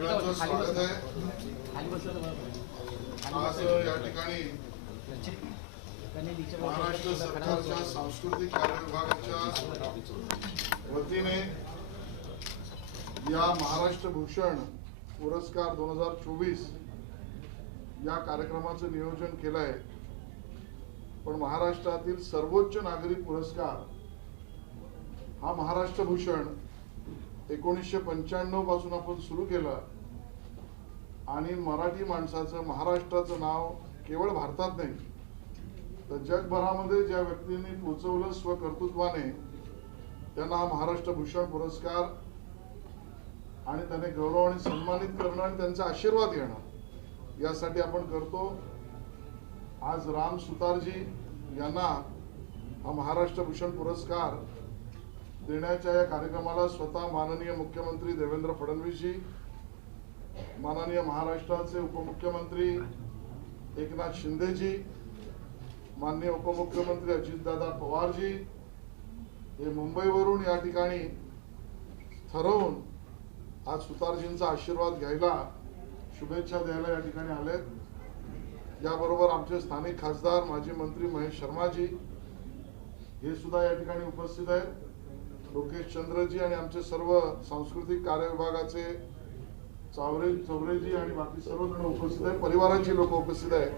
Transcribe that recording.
सगळ्यांचं स्वागत आहे. आज या ठिकाणी महाराष्ट्र सरकारच्या सांस्कृतिक कार्य विभागाच्या वतीने या महाराष्ट्र भूषण पुरस्कार दोन हजार चोवीस या कार्यक्रमाचं नियोजन केलं आहे पण महाराष्ट्रातील सर्वोच्च नागरी पुरस्कार हा महाराष्ट्र भूषण एकोणीसशे पंच्याण्णवपासून आपण सुरू केलं. आणि मराठी माणसाचं महाराष्ट्राचं नाव केवळ भारतात नाही तर जगभरामध्ये ज्या व्यक्तींनी पोचवलं स्वकर्तृत्वाने त्यांना हा महाराष्ट्र भूषण पुरस्कार आणि त्याने गौरव आणि सन्मानित करणं आणि त्यांचा आशीर्वाद घेणं यासाठी आपण करतो. आज राम सुतारजी यांना हा महाराष्ट्र भूषण पुरस्कार देण्याच्या या कार्यक्रमाला स्वतः माननीय मुख्यमंत्री देवेंद्र फडणवीसजी माननीय महाराष्ट्राचे उपमुख्यमंत्री एकनाथ शिंदेजी माननीय उपमुख्यमंत्री अजितदादा पवारजी हे मुंबईवरून या ठिकाणी ठरवून आज सुतारजींचा आशीर्वाद घ्यायला शुभेच्छा द्यायला या ठिकाणी आलेत. याबरोबर आमचे स्थानिक खासदार माजी मंत्री महेश शर्माजी हे सुद्धा या ठिकाणी उपस्थित आहेत. लोकेश चंद्रजी आणि आमचे सर्व सांस्कृतिक कार्य विभागाचे चावरे चौरेजी आणि बाकी सर्वजण उपस्थित आहेत. परिवाराची लोक उपस्थित आहेत.